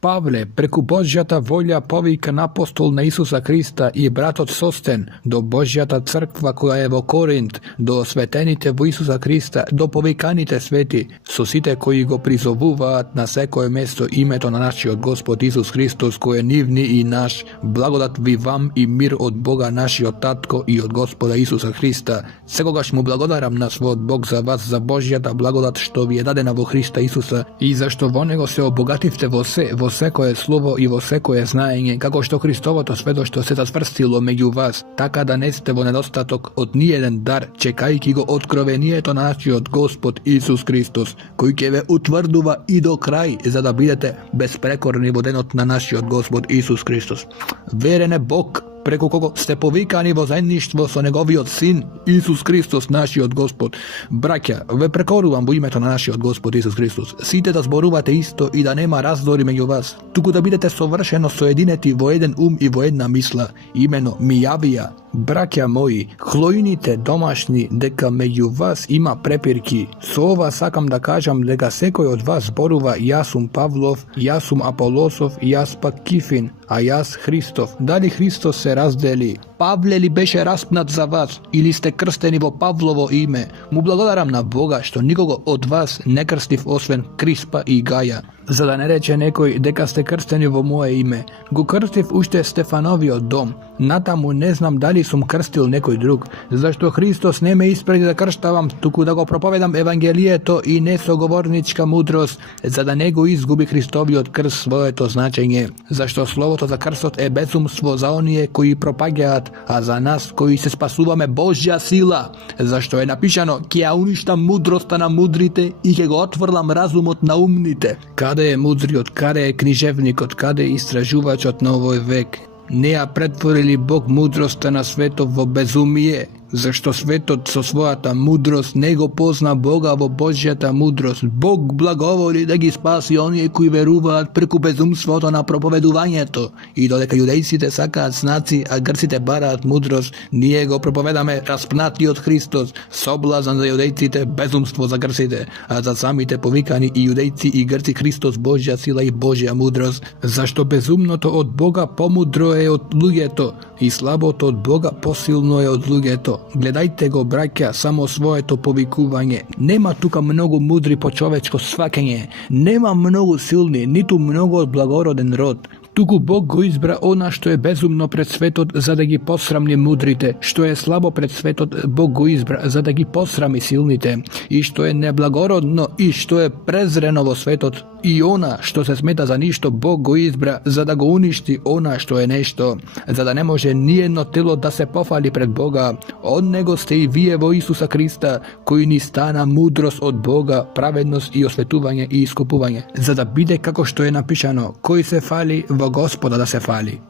Павле, преку Божјата волја повикан апостол на Исуса Христа и братот Состен, до Божјата црква која е во Коринт, до осветените во Исуса Христа, до повиканите свети, со сите кои го призовуваат на секое место името на нашиот Господ Исус Христос, кој е нивни и наш, благодат ви вам и мир од Бога нашиот Татко и од Господа Исуса Христа. Секогаш му благодарам на својот Бог за вас, за Божјата благодат што ви е дадена во Христа Исуса и зашто во него се обогативте во секое слово и во секое знаење, како што Христовото сведоштво се затврстило меѓу вас, така да не сте во недостаток од ниеден дар, чекајќи го откровението на нашиот Господ Исус Христос, кој ќе ве утврдува и до крај, за да бидете безпрекорни во денот на нашиот Господ Исус Христос. Верен е Бог, преку кого сте повикани во заедништво со неговиот Син, Исус Христос, нашиот Господ. Браќа, ве прекорувам во името на нашиот Господ Исус Христос, сите да зборувате исто и да нема раздори меѓу вас, туку да бидете совршено соединети во еден ум и во една мисла, имено ми јавија. Браќа мои, хлоините домашни дека меѓу вас има препирки. Со ова сакам да кажам дека секој од вас зборува јас сум Павлов, јас сум Аполосов, јас пак Кифин, а јас Христов. Дали Христос се раздели? Павле ли беше распнат за вас или сте крстени во Павлово име? Му благодарам на Бога што никого од вас не крстив освен Криспа и Гаја. За да не рече некој дека сте крстени во мое име. Го крстив уште Стефановиот дом. Натаму не знам дали сум крстил некој друг, зашто Христос не ме испреди да крштавам, туку да го проповедам Евангелието и не соговорничка мудрост, за да не го изгуби Христовиот крст своето значење. Зашто словото за крстот е безумство за оние кои пропагаат, а за нас кои се спасуваме Божја сила. Зашто е напишано: ќе ја уништам мудроста на мудрите и ќе го отврлам разумот на умните. Каде е мудриот, каде е книжевникот, каде е истражувачот на овој век? Не ја претворили Бог мудроста на светот во безумие, зашто светот со својата мудрост не го позна Бога во Божјата мудрост. Бог благоволи да ги спаси оние кои веруваат преку безумството на проповедувањето. И додека јудејците сакаат знаци, а грците бараат мудрост, ние го проповедаме распнати од Христос, соблазан за јудејците, безумство за грците, а за самите повикани и јудејци и грци Христос Божја сила и Божја мудрост. Зашто безумното од Бога помудро е од луѓето и слабото од Бога посилно е од луѓето. Гледајте го, браќа, само своето повикување. Нема тука многу мудри по човечко сваќање, нема многу силни, ниту многу од благороден род. Туку Бог го избра она што е безумно пред светот за да ги посрамни мудрите, што е слабо пред светот Бог го избра за да ги посрами силните, и што е неблагородно и што е презрено во светот, и она што се смета за ништо Бог го избра за да го уништи она што е нешто, за да не може ниедно тело да се пофали пред Бога. Од него сте и вие во Исуса Христа, кој ни стана мудрост од Бога, праведност и осветување и искупување, за да биде како што е напишано: кој се фали во Господа да се фали.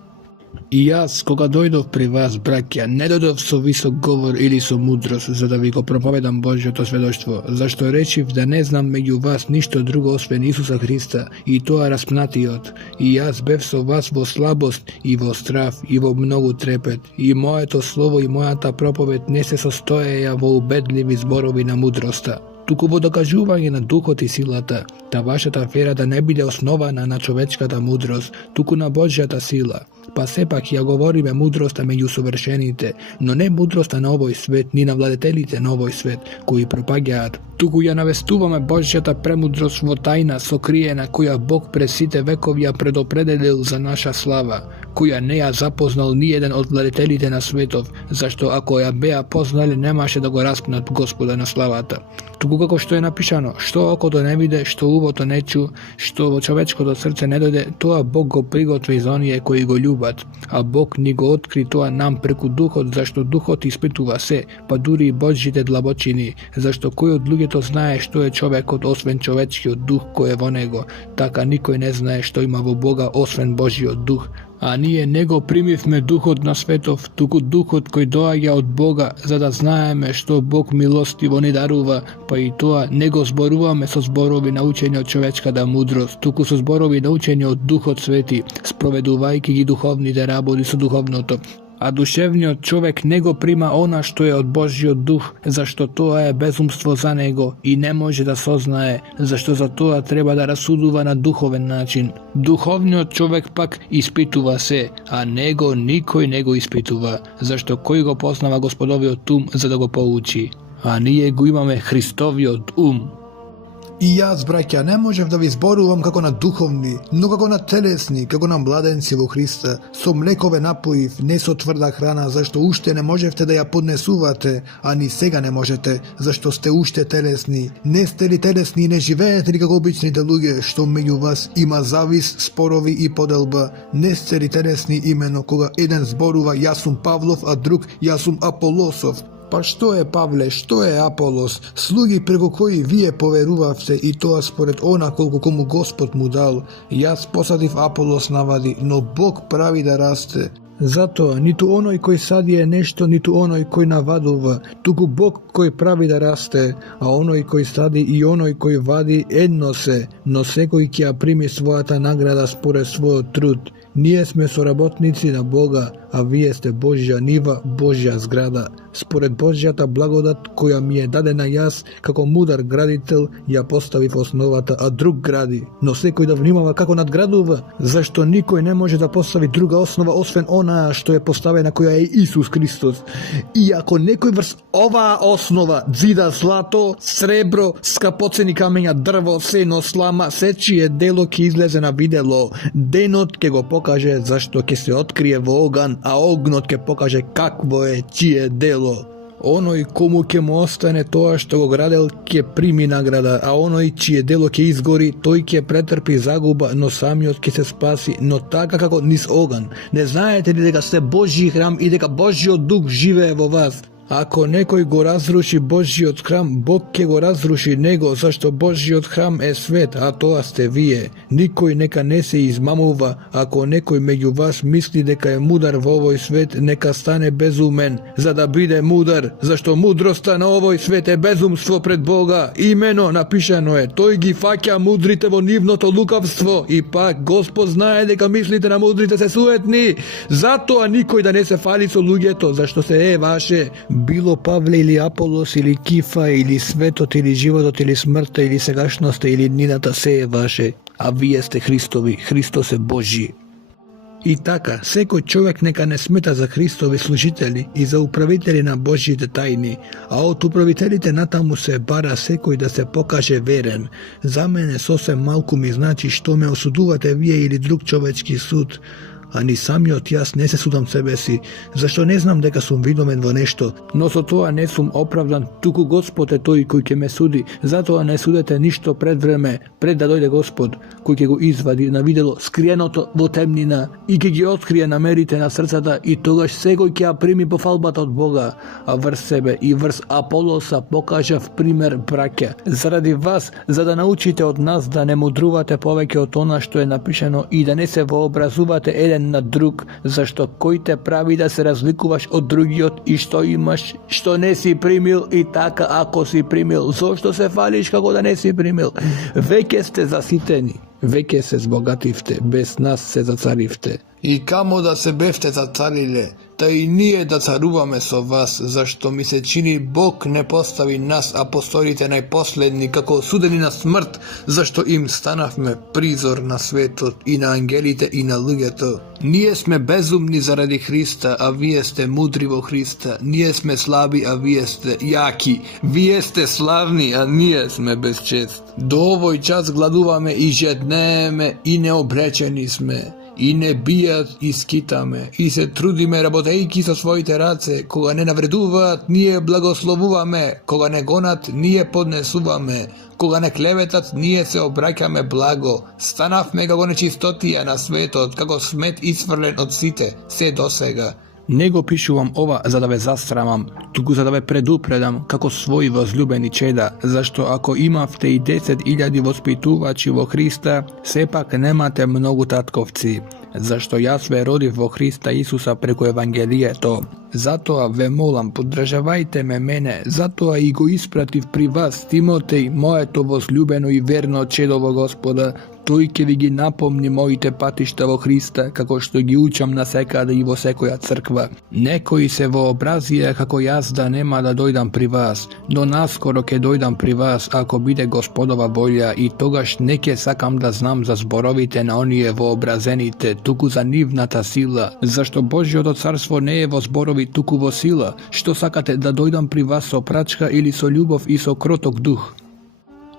И јас, кога дојдов при вас, браќа, не дојдов со висок говор или со мудрост, за да ви го проповедам Божјото сведоштво, зашто речив да не знам меѓу вас ништо друго освен Исуса Христа и тоа распнатиот. И јас бев со вас во слабост и во страв и во многу трепет, и моето слово и мојата проповед не се состоеја во убедливи зборови на мудроста, туку во докажување на духот и силата, та вашата вера да не биде основана на човечката мудрост, туку на Божјата сила. Па сепак ја говориме мудроста меѓу совршените, но не мудроста на овој свет, ни на владетелите на овој свет, кои пропагаат, туку ја навестуваме Божјата премудрост во тајна сокриена, која Бог пред сите векови ја предопределил за наша слава, која не ја запознал ниеден од владетелите на светов, зашто ако ја беа познали немаше да го распнат Господа на славата. Туку како што е напишано: што окото не виде, што увото не чу, што во човечкото срце не дојде, тоа Бог го приготви за оние кои го љубат. А Бог ни го откри тоа нам преку Духот, зашто Духот испитува се, па дури и Божјите длабочини, зашто кој од луѓето знае што е човекот освен човечкиот дух кој е во него, така никој не знае што има во Бога освен Божјиот дух. А ние не го примивме духот на светов, туку духот кој доаѓа од Бога, за да знаеме што Бог милостиво ни дарува, па и тоа не го зборуваме со зборови научени од човечката мудрост, туку со зборови научени од Духот Свети, спроведувајќи ги духовните работи со духовното. a duševniot čovek nego prima ona što je od Božjog duh, zašto to je bezumstvo za nego i ne može da soznaje, zašto za to treba da rasuduva na duhoven način. Duhovniot čovek pak ispituva se, a nego nikoj nego ispituva, zašto koji go poznava Gospodoviot um za da go pouči, a nije go imame Hristoviot um. I jaz, braća, ne možem da vi zboruvam kako na duhovni, no kako na telesni, kako na mladenci vo Hrista. So mlekove napojiv, ne so tvrda hrana, zašto ušte ne možete da ja podnesuvate, a ni sega ne možete, zašto ste ušte telesni. Ne ste li telesni, ne živete li kako obični luge, što među vas ima zavis, sporovi i podelba. Ne ste li telesni imeno, koga jedan zboruva, ja sum Pavlov, a drug, ja sum Apolosov. Pa što je Pavle, što je Apolos, slugi preko koji vije poveruvavte i to spored ona koliko komu Gospod mu dal. Jaz posadiv, Apolos navadi, no Bog pravi da raste. Zato, nitu onoj koji sadije nešto, nitu onoj koji navaduva, tuku Bog koji pravi da raste, a onoj koji sadi i onoj koji vadi jedno se, no sekoj kja primi svoja ta nagrada spored svoj trud. Nije sme sorabotnici na Boga, a vi jeste Božja niva, Božja zgrada. Spored Božjata blagodat koja mi je dadena jaz, kako mudar graditelj, ja postaviv osnovata, a drug gradi. No sekoj da vnimava kako nadgraduva, zašto nikoj ne može da postavi druga osnova osven ona što je postavena koja je Isus Hristos. I ako nekoj vrst ova osnova zida zlato, srebro, skapoceni kamenja, drvo, seno, slama, sečije delo ki izleze na videlo, denot ke go pokaže zašto ke se otkrije vo ogan, a ognot ke pokaže kakvo je čije delo. Onoj komu ke mu ostane to što go gradel ke primi nagrada, a onoj čije delo ke izgori, toj ke pretrpi zaguba, no samiot ke se spasi, no taka kako nis ogan. Ne znajete li da ste Božji hram i da Božji duh žive vo vas? Ako nekoj go razruši Božji od hram, Bog ke go razruši nego, zašto Božji od hram je svet, a to ste vije. Nikoj neka ne se izmamuva, ako nekoj među vas misli deka je mudar v ovoj svet, neka stane bezumen, za da bide mudar, zašto mudrosta na ovoj svet je bezumstvo pred Boga. Imeno napišano je, toj gi fakja mudrite vo nivnoto lukavstvo, i pak Gospod znaje deka mislite na mudrite se suetni, zato a nikoj da ne se falico lugeto, zašto se je vaše. Bilo Pavle ili Apolos ili Kifa ili svetot ili životot ili smrta ili segašnost ili dninata se je vaše, a vi jeste Hristovi, Hristos je Božji. I taka, sekoj čovjek neka ne smeta za Hristovi služitelji i za upravitelji na Božjite tajni, a od upravitelite na tamu se bara sekoj da se pokaže veren. Za mene sosem malku mi znači što me osuduvate vije ili drug čovečki sud, a ni sami od jas ne se sudam sebe si, zašto ne znam deka sum vinomen vo nešto. No so toa ne sum opravdan, tuku Gospod je toj koji ke me sudi, zato ne sudete ništo pred vreme, pred da dojde Gospod, koji ke go izvadi na videlo skrijenoto vo temnina i ke gi otkrije namerite na srcata i togaž segoj ke primi pofalbata od Boga, a vrst sebe i vrst Apolosa pokažav primer brake. Zaradi vas, za da naučite od nas da ne mudruvate poveke od ona što je napišeno i da ne se voobrazuvate jedan na drug, zašto koji te pravi da se razlikuvaš od drugiot i što imaš, što ne si primil i taka ako si primil, zašto se fališ kako da ne si primil. Veke ste zasiteni, veke se zbogativte, bez nas se zacarivte. I kamo da se befte zacarile, ta i nije da caruvame so vas, zašto mi se čini Bog ne postavi nas apostolite najposlednji kako osudeni na smrt, zašto im stanavme prizor na svetu i na angelite i na lugeto. Nije sme bezumni zaradi Hrista, a vi jeste mudri vo Hrista, nije sme slabi, a vi jeste jaki, vi jeste slavni, a nije sme bez čest. Do ovoj čas gladuvame i žedneme i neobrečeni sme. I ne bijat i skitame, i se trudime rabotejki sa svojite race, koga ne navreduvat, nije blagoslovuvame, koga ne gonat, nije podnesuvame, koga ne klevetat, nije se obrakame blago, stanavme kako nečistotija na svetot, kako smet isvrlen od site, se dosega. Nego pišu vam ova za da ve zastramam, tuku za da ve predupredam kako svoji возljubeni čeda, zašto ako imavte i 10.000 vospituvači vo Hrista, sepak nemate mnogo tatkovci, zašto ja sve rodiv vo Hrista Isusa preko evangelije to. Затоа ве молам, поддржавајте мене, затоа и го испратив при вас Тимотеј, моето возлюбено и верно чедо во Господа. Тој ќе ви ги напомни моите патишта во Христа, како што ги учам насекаде и во секоја црква. Некои се вообразија како јас да нема да дојдам при вас, но наскоро ќе дојдам при вас ако биде Господова волја, и тогаш не ќе сакам да знам за зборовите на оние вообразените, туку за нивната сила, зашто Божјото царство не е во зборови, туку во сила. Што сакате, да дојдам при вас со прачка или со љубов и со кроток дух?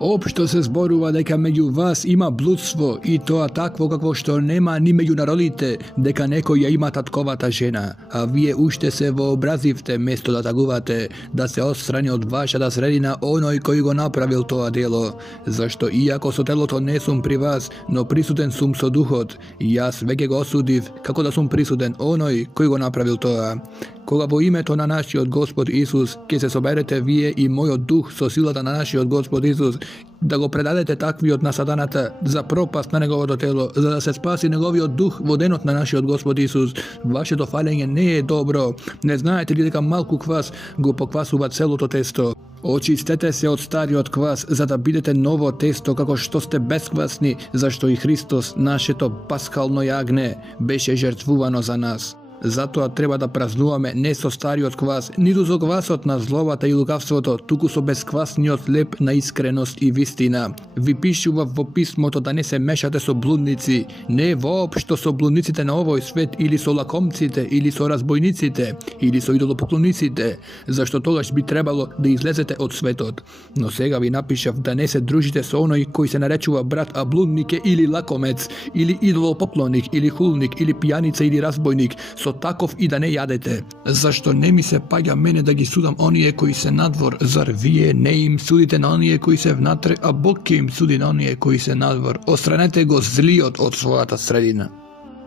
Општо се зборува дека меѓу вас има блудство, и тоа такво какво што нема ни меѓу народите, дека некој ја има татковата жена, а вие уште се вообразивте место да тагувате, да се отстрани од вашата средина оној кој го направил тоа дело. Зашто иако со телото не сум при вас, но присутен сум со духот, јас веќе го осудив како да сум присутен оној кој го направил тоа. Кога во името на нашиот Господ Исус ќе се соберете вие и мојот дух со силата на нашиот Господ Исус, да го предадете таквиот на сатаната за пропаст на неговото тело, за да се спаси неговиот дух во денот на нашиот Господ Исус. Вашето фалење не е добро. Не знаете ли дека малку квас го поквасува целото тесто? Очистете се од стариот квас, за да бидете ново тесто, како што сте бесквасни, зашто и Христос, нашето паскално јагне, беше жртвувано за нас. Затоа треба да празнуваме не со стариот квас, ниту со квасот на злобата и лукавството, туку со бесквасниот леп на искреност и вистина. Ви пишува во писмото да не се мешате со блудници, не воопшто со блудниците на овој свет, или со лакомците, или со разбойниците, или со идолопоклониците, зашто тогаш би требало да излезете од светот. Но сега ви напишав да не се дружите со оној кој се наречува брат, а блудник е или лакомец, или идолопоклоник, или хулник, или пијаница, или разбойник, со таков и да не јадете. Зашто не ми се паѓа мене да ги судам оние кои се надвор, зар вие не им судите на оние кои се внатре, а Бог ќе им суди на оние кои се надвор. Отстранете го злиот од својата средина.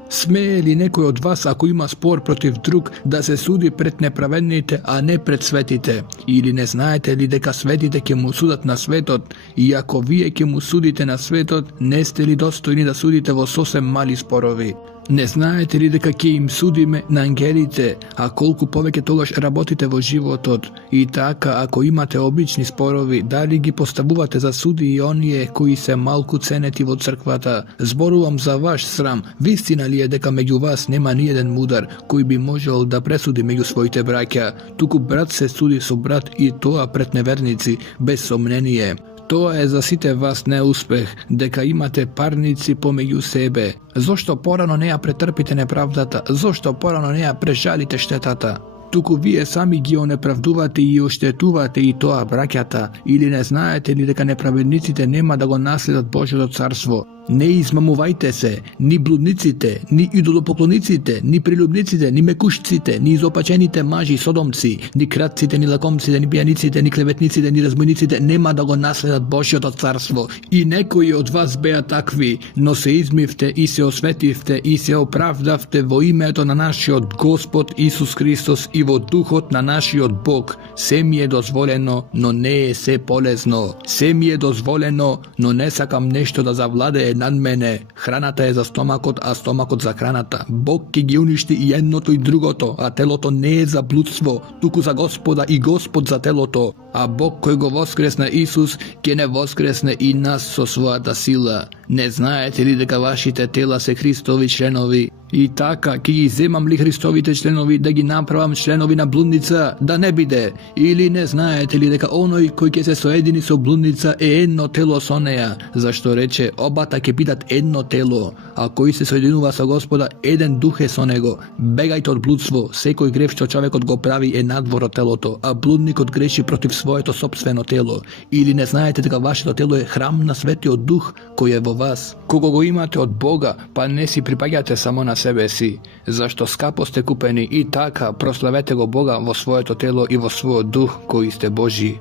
Смее ли некој од вас, ако има спор против друг, да се суди пред неправедните, а не пред светите? Или не знаете ли дека светите ќе му судат на светот? И ако вие ќе му судите на светот, не сте ли достојни да судите во сосем мали спорови? Не знаете ли дека ќе им судиме на ангелите, а колку повеќе тогаш работите во животот? И така, ако имате обични спорови, дали ги поставувате за суди и оние кои се малку ценети во црквата? Зборувам за ваш срам. Вистина ли е дека меѓу вас нема ни еден мудар кој би можел да пресуди меѓу своите браќа? Туку брат се суди со брат, и тоа пред неверници, без сомнение. Тоа е за сите вас неуспех, дека имате парници помеѓу себе. Зошто порано не ја претрпите неправдата? Зошто порано не ја прежалите штетата? Туку вие сами ги онеправдувате и оштетувате и тоа браќата. Или не знаете ли дека неправедниците нема да го наследат Божјото царство? Не измамувајте се, ни блудниците, ни идолопоклониците, ни прелюбниците, ни мекушците, ни изопачените мажи содомци, ни кратците, ни лакомците, ни пијаниците, ни клеветниците, ни разбойниците нема да го наследат Божјото царство. И некои од вас беа такви, но се измивте и се осветивте и се оправдавте во името на нашиот Господ Исус Христос и во духот на нашиот Бог. Се ми е дозволено, но не е се полезно. Се ми е дозволено, но не сакам нешто да завладее над мене. Храната е за стомакот, а стомакот за храната. Бог ќе ги уништи и едното и другото, а телото не е за блудство, туку за Господа и Господ за телото. А Бог кој го воскресна Исус, ќе не воскресне и нас со својата сила. Не знаете ли дека вашите тела се Христови членови? И така, ќе ги земам ли Христовите членови да ги направам членови на блудница, да не биде? Или не знаете ли дека оној кој ќе се соедини со блудница е едно тело со неја? Зашто рече, обата ќе бидат едно тело, а кој се соединува со Господа, еден дух е со него. Бегајте од блудство, секој грев што човекот го прави е надвор од телото, а блудникот греши против своето сопствено тело. Или не знаете дека вашето тело е храм на Светиот Дух кој е во вас, кого го имате од Бога, па не си припаѓате само на себе си, зашто скапо сте купени, и така прославете го Бога во своето тело и во својот дух кои сте Божји.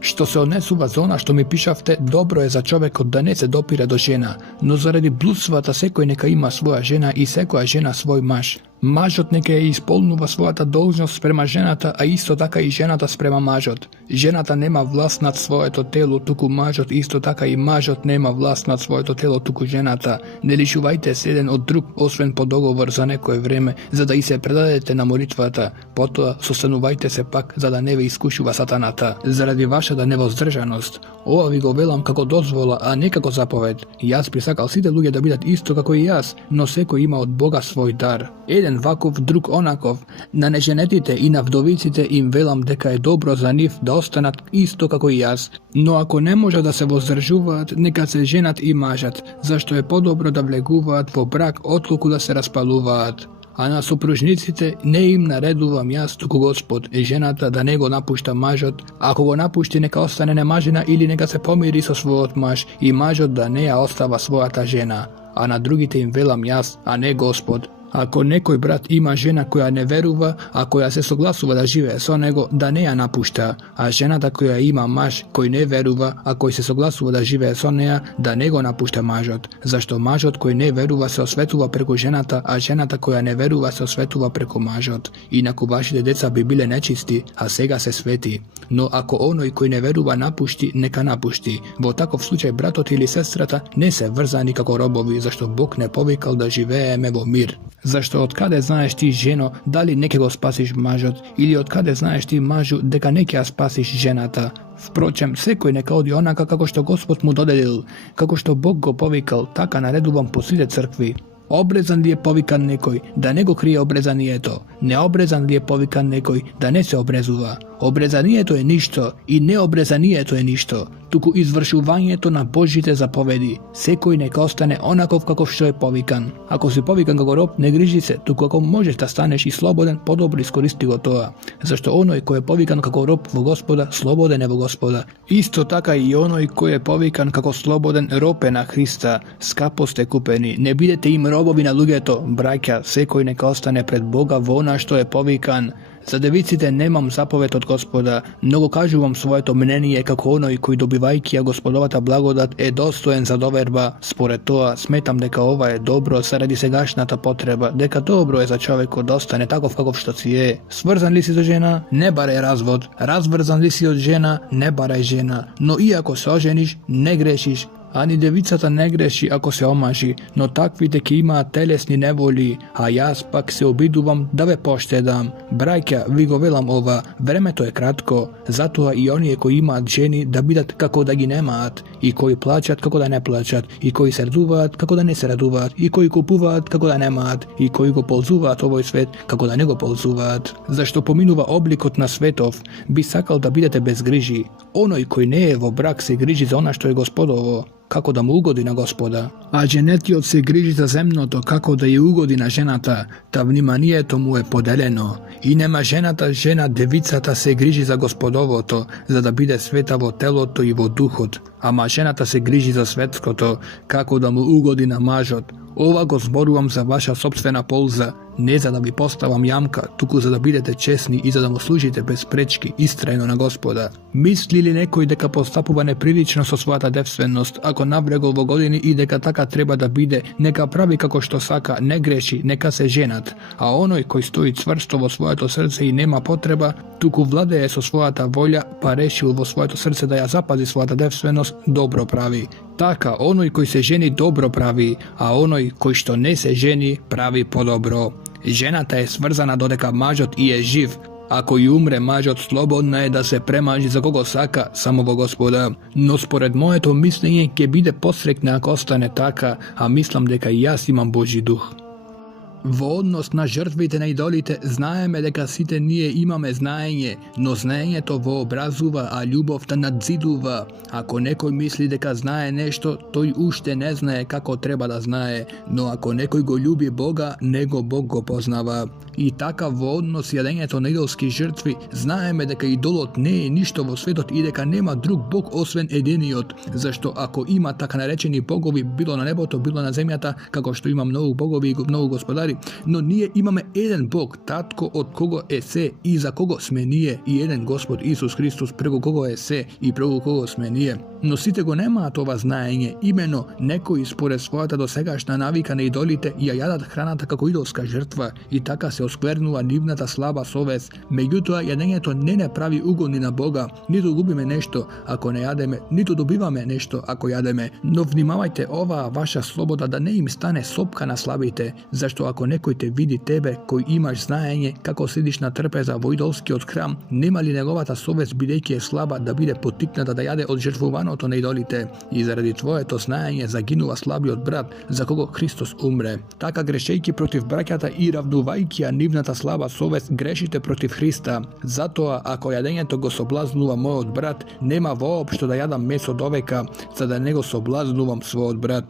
Што се однесува за она што ми пишавте, добро е за човекот да не се допира до жена, но заради блудствата секој нека има своја жена и секоја жена свој маж. Мажот нека ја исполнува својата должност спрема жената, а исто така и жената спрема мажот. Жената нема власт над своето тело, туку мажот, исто така и мажот нема власт над своето тело, туку жената. Не лишувајте се еден од друг, освен по договор за некое време, за да и се предадете на молитвата. Потоа состанувајте се пак, за да не ве искушува сатаната. Заради вашата невоздржаност. Ова ви го велам како дозвола, а не како заповед. Јас присакал сите луѓе да бидат исто како и јас, но секој има од Бога свој дар. Еден ваков, друг онаков. На неженетите и на вдовиците им велам дека е добро за нив да останат исто како и јас. Но ако не може да се воздржуваат, нека се женат и мажат, зашто е подобро да влегуваат во брак отколку да се распалуваат. А на сопружниците не им наредувам јас, туку Господ, жената да не го напушта мажот, ако го напушти нека остане немажена или нека се помири со својот маж и мажот да не ја остава својата жена. А на другите им велам јас, а не Господ. Ако некој брат има жена која не верува, а која се согласува да живее со него, да не ја напушта, а жената која има маж кој не верува, а кој се согласува да живее со неа, да не го напушта мажот, зашто мажот кој не верува се осветува преку жената, а жената која не верува се осветува преку мажот. Инаку вашите деца би биле нечисти, а сега се свети. Но ако оној кој не верува напушти, нека напушти. Во таков случај братот или сестрата не се врзани како робови, зашто Бог не повикал да живееме во мир. Зашто откаде знаеш ти, жено, дали не ќе го спасиш мажот, или откаде знаеш ти, мажу, дека не ќе ја спасиш жената? Впрочем, секој нека оди онака како што Господ му додедил, како што Бог го повикал, така наредувам по сите цркви. Обрезан ли е повикан некој, да не го крие обрезанието? Необрезан ли е повикан некој, да не се обрезува? Обрезанието е ништо и необрезанието е ништо, туку извршувањето на Божите заповеди. Секој нека остане онаков каков што е повикан. Ако си повикан како роб, не грижи се, туку ако можеш да станеш и слободен, подобро искористи го тоа. Зашто оној кој е повикан како роб во Господа, слободен е во Господа. Исто така и оној кој е повикан како слободен роб е на Христа. Скапо сте купени, не бидете им робови на луѓето, браќа, секој нека остане пред Бога во она што е повикан. За девиците немам заповед од Господа, но го кажувам своето мнение како оној кој добивајќи ја Господовата благодат е достоен за доверба. Според тоа, сметам дека ова е добро заради сегашната потреба, дека добро е за човекот да остане таков каков што си е. Сврзан ли си со жена? Не барај развод. Разврзан ли си од жена? Не барај жена. Но иако се ожениш, не грешиш. Ани девицата не греши ако се омажи, но таквите ќе имаат телесни неволи, а јас пак се обидувам да ве поштедам. Браќа, ви го велам ова, времето е кратко, затоа и оние кои имаат жени да бидат како да ги немаат, и кои плачат како да не плачат, и кои се радуваат како да не се радуваат, и кои купуваат како да немаат, и кои го ползуваат овој свет како да не го ползуваат. Зашто поминува обликот на светов, би сакал да бидете без грижи. Оној кој не е во брак се грижи за она што е Господово, како да му угоди на Господа. А женетиот се грижи за земното, како да ја угоди на жената, та вниманието му е поделено. И нема жената, жена, девицата се грижи за Господовото, за да биде света во телото и во духот, ама жената се грижи за светското, како да му угоди на мажот. Ова го зборувам за ваша собствена полза, не за да ви поставам јамка, туку за да бидете честни и за да му служите без пречки истрајно на Господа. Мисли ли некој дека постапува неприлично со својата девственост, ако навлегол во години и дека така треба да биде, нека прави како што сака, не греши, нека се женат. А оној кој стои цврсто во своето срце и нема потреба, туку владее со својата волја, па решил во своето срце да ја запази својата девственост, добро прави. Така, оној кој се жени добро прави, а оној кој што не се жени прави подобро. Жената е сврзана додека мажот и е жив. Ако и умре мажот, слободна е да се премажи за кого сака, само во Господа. Но според моето мислење ќе биде посрекна ако остане така, а мислам дека и јас имам Божи дух. Во однос на жртвите на идолите, знаеме дека сите ние имаме знаење, но знаењето вообразува, а љубовта надзидува. Ако некој мисли дека знае нешто, тој уште не знае како треба да знае, но ако некој го љуби Бога, него Бог го познава. И така во однос јадењето на идолски жртви, знаеме дека идолот не е ништо во светот и дека нема друг Бог освен единиот, зашто ако има така наречени богови, било на небото, било на земјата, како што има многу богови и многу господари, stvari, no nije imame jedan Bog, tatko od kogo je se i za kogo sme nije, i jedan Gospod Isus Hristus, preko kogo je se i preko kogo sme nije. No site go nema tova znanje, imeno neko ispore svojata dosegašna navika ne idolite i jadat hranata kako idolska žrtva i taka se oskvernula nivnata slaba soves, međutim jedenje to ne pravi ugodni na Boga, nito gubime nešto ako ne jademe, nito dobivame nešto ako jademe, no vnimavajte ova vaša sloboda da ne im stane sopka na slabite, zašto ako nekoj te vidi tebe koji imaš znanje kako sediš na trpeza vojdolski od hram, nema li negovata soves bideki je slaba da bide potiknata da jade od žrtvovano to ne idolite i zaradi tvoje to znanje zaginuva slabi od brat za kogo Hristos umre. Taka grešejki protiv brakjata i ravduvajkija nivnata slaba soves grešite protiv Hrista, zato ako jadenje togo soblaznuva moj od brat, nema voopšto da jadam meso od oveka, sada nego soblaznuvam svoj od brat.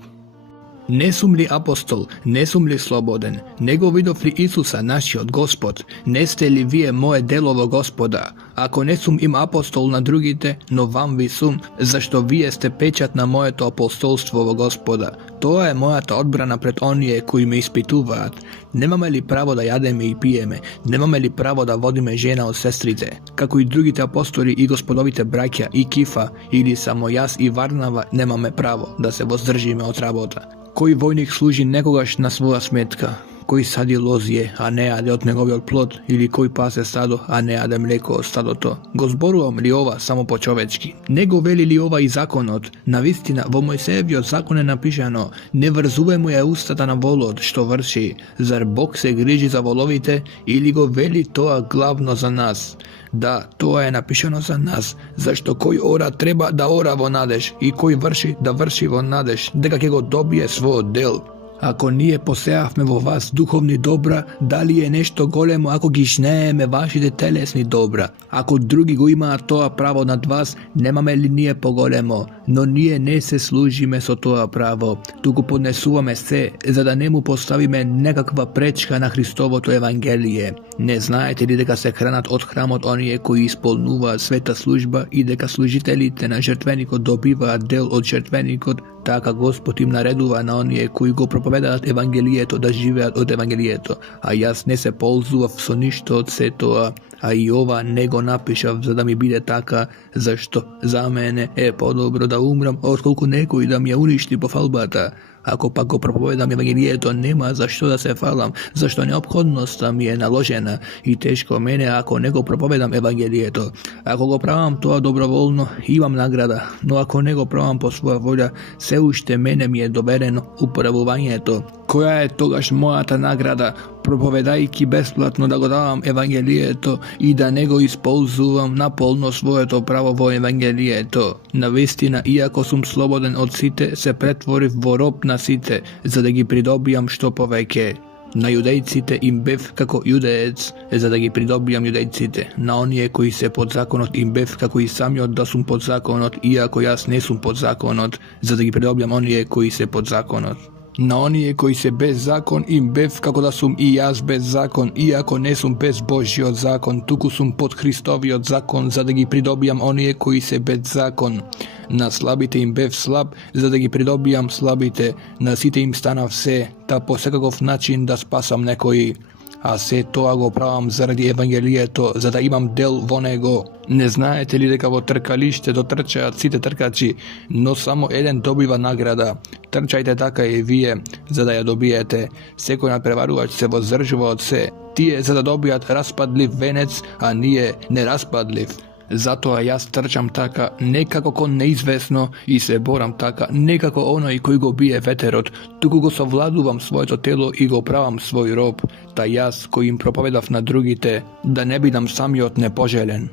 Ne sum li apostol, ne sum li sloboden, nego vidov li Isusa naši od Gospod, ne ste li vije moje delovo Gospoda, ako ne sum im apostol na drugite, no vam vi sum, zašto vije ste pečat na moje to apostolstvovo Gospoda, to je moja ta odbrana pred onije koji me ispituvat, nemame li pravo da jademe i pijeme, nemame li pravo da vodime žena od sestrice, kako i drugite apostoli i gospodovite brakja i Kifa, ili samo jas i Varnava nemame pravo da se vozdržime od rabota. Koji vojnik služi nekogaš na svoja smetka, koji sadi lozije, a ne jade od njegovi od plod, ili koji pase stado, a ne jade mleko od stado to. Gozborujem li ova samo po čovečki? Nego veli li ova i zakon od? Navistina, vo Mojsejevi od zakone napišano, ne vrzuje mu je ustata na volod, što vrši, zar Bog se griži za volovite, ili go veli toa glavno za nas? Da, to je napišano za nas, zašto koji ora treba da ora vo nadeš i koji vrši da vrši vo nadeš, da kako dobije svoj del. Ako nije poseavme vo vas duhovni dobra, da li je nešto golemo ako gišneme vašite telesni dobra? Ako drugi go ima toa pravo nad vas, nemame li nije pogolemo, no nije ne se služime so toa pravo, tuko podnesuvame se, za da ne mu postavime nekakva prečka na Hristovo to evangelije. Ne znajete li deka se hranat od hramot onije koji ispolnuva sveta služba i deka služitelite na žrtvenikot dobiva del od žrtvenikot, taka Gospod im nareduva na onije koji go propovedat evangelijeto da žive od evangelijeto, a jas ne se polzuvav so ništo od se toa, a i ova nego napišav za da mi bide taka, zašto za mene je podobro da umram od koliko nekoj da mi je uništi po falbata. Ako pa go propovedam evangelijeto, nema zašto da se falam, zašto neophodnost mi je naložena i teško mene ako nego propovedam evangelijeto. Ako go pravam to dobrovoljno, imam nagrada, no ako nego pravam po svoja volja, se ušte mene mi je dovereno upravovanje to. Koja je togaš moja ta nagrada, propovedajki besplatno da go davam evangelijeto i da nego ispolzuvam napolno svoje to pravo vo evangelijeto. Navistina, iako sum sloboden od site, se pretvoriv vo rob na site, za da gi pridobijam što poveke. Na judejcite im bev kako judejec, za da gi pridobijam judejcite. Na onije koji se pod zakonot im bev kako i sami od da sum pod zakonot, iako jas ne sum pod zakonot, za da gi pridobijam onije koji se pod zakonot. Na onije koji se bez zakon im bev kako da sum i jas bez zakon, iako ne sum bez Božji od zakon, tuku sum pod Hristovi od zakon, za da gi pridobijam onije koji se bez zakon. Na slabite im bev slab, za da gi pridobijam slabite, na site im stanav se, ta po sekakov način da spasam nekoji. A se to go pravam zaradi evangelijeto, za da imam del vonego. Ne znajete li deka vo trkalište dotrčajat site trkači, no samo jedan dobiva nagrada. Trčajte taka i vije, za da je dobijete. Seko nadprevaruvač se vozdržava od se, ti je za da dobijat raspadliv venec, a nije neraspadliv. Zato ja trčam taka nekako ko neizvesno i se boram taka nekako onaj koji go bije veterot, tuku go savladuvam svoje to telo i go pravam svoj rob, ta jas koji im propovedav na drugite, da ne bidam samiot nepoželjen.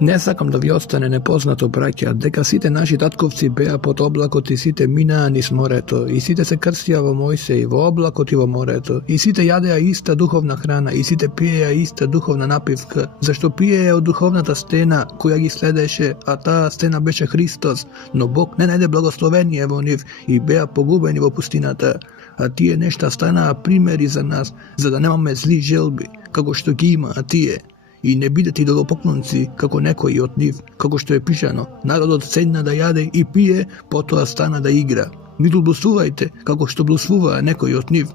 Ne sakam da vi ostane nepoznato, braća, deka site naši tatkovci beja pod oblakot i site minani s moreto, i site se krstija vo Mojsej, vo oblakot i vo moreto, i site jadeja ista duhovna hrana, i site pijeja ista duhovna napivka, zašto pijeja od duhovnata stena koja gi sledeše, a ta stena beše Hristos, no Bog ne najde blagoslovenije vo niv i beja pogubeni vo pustinata, a ti je nešta stana primeri za nas, za da nemame zli želbi, kako što gi ima, a ti je. I ne bideti idolopoklonci kako nekoji od njih, kako što je pišano, narod od cedna da jade i pije, potom stana da igra. Niti blosuvajte kako što blosvuva nekoji od njih,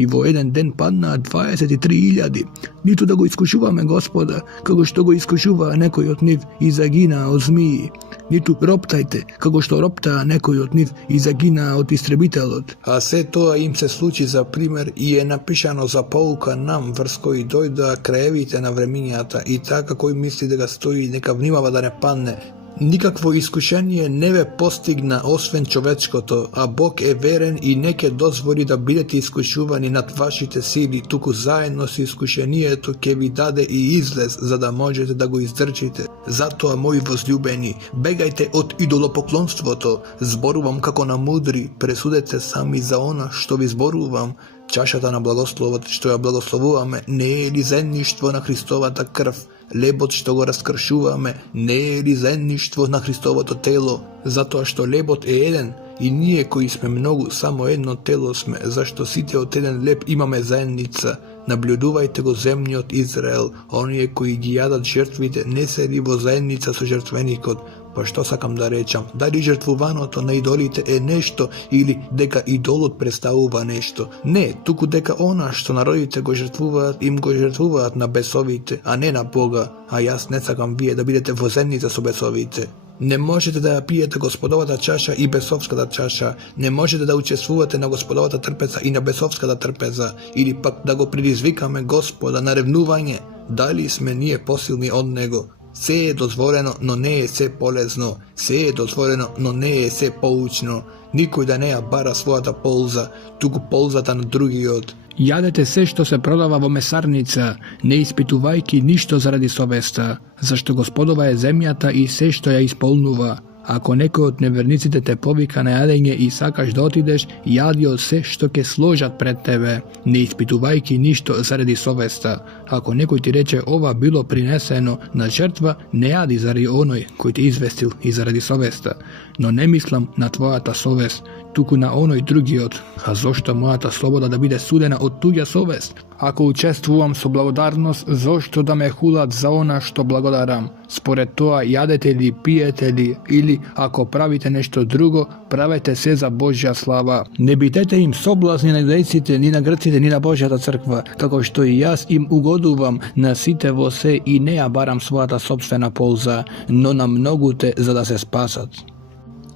i vo jedan den padna 23.000. Nito da go iskušuvame Gospoda, kako što go iskušuva nekoj od njih i zagina od zmiji. Nito roptajte, kako što ropta nekoj od njih i zagina od istrebitelot. A sve to im se sluči za primjer i je napišano za pouka nam, vrsko i dojda krajevite na vreminjata i taka koji misli da ga stoji neka vnimava da ne padne. Nikakvo iskušenje neve postigna osven čovečkoto, a Bog je veren i neke dozvoli da budete iskušuvani nad vašite sili, tuku zajedno s iskušenijeto ke vi dade i izlez, za da možete da go izdržite. Zato, a moji возлюбeni, begajte od idolopoklonstvoto, zboruvam kako na mudri, presudete sami za ona što vi zboruvam, čašata na blagoslovat što ja blagoslovuvame, ne je li zajedništvo na Hristovata krv, lebot što go raskršuvame, ne je li zajedništvo na Hristovato telo, zato što lebot je jedan i nije koji sme mnogu, samo jedno telo sme, zašto site od jedan lep imame zajednica. Nablюдувайте го землji od Izrael, onije koji gi jadat žrtvite, ne se li vo zajednica sa žrtvenikot. Pa što sakam da rečam, da li žrtvovanото na idolite je nešto ili deka idolot predstavuva nešto? Ne, tuku deka ona što narodite go žrtvuvat, im go žrtvuvat na besovite, a ne na Boga, a jas ne sakam vije da budete vo zajednica sa besovite. Ne možete da pijete gospodovata čaša i besovskata čaša, ne možete da učestvujete na gospodovata trpeza i na besovskata trpeza, ili pak da go pridizvikame Gospoda na revnuvanje, da li sme nije posilni od nego. Sve je dozvoreno, no ne je sve polezno, sve je dozvoreno, no ne je sve poučno, nikoj da neja bara svojata polza, tuku polzata na drugi od. Jadete sve što se prodava vo mesarnica, ne ispituvajki ništo zaradi sovesta, zašto Gospodova je zemljata i sve što ja ispolnuva. Ako neko od nevernicite te povika na jadenje i sakaš da otideš, jadi od sve što ke složat pred tebe, ne ispituvajki ništo zaradi sovesta. Ako nekoj ti reče ova bilo prineseno na žrtva, ne jadi zaradi onoj koji ti izvestil i zaradi sovesta. No ne mislim na tvojata sovest, tuku na onoj drugi od, a zašto mojata sloboda da bide sudena od tuđa sovest? Ako učestvujem so blagodarnost, zašto da me hulat za ona što blagodaram? Spored toa jadete li, pijete li, ili ako pravite nešto drugo, pravite se za Božja slava. Ne bitete im soblazni na judejcite, ni na grcite, ni na Božjata crkva, kako što i jas im ugoduvam, nasite vo se i ne ja baram svojata sobstvena polza, no na mnogute za da se spasat.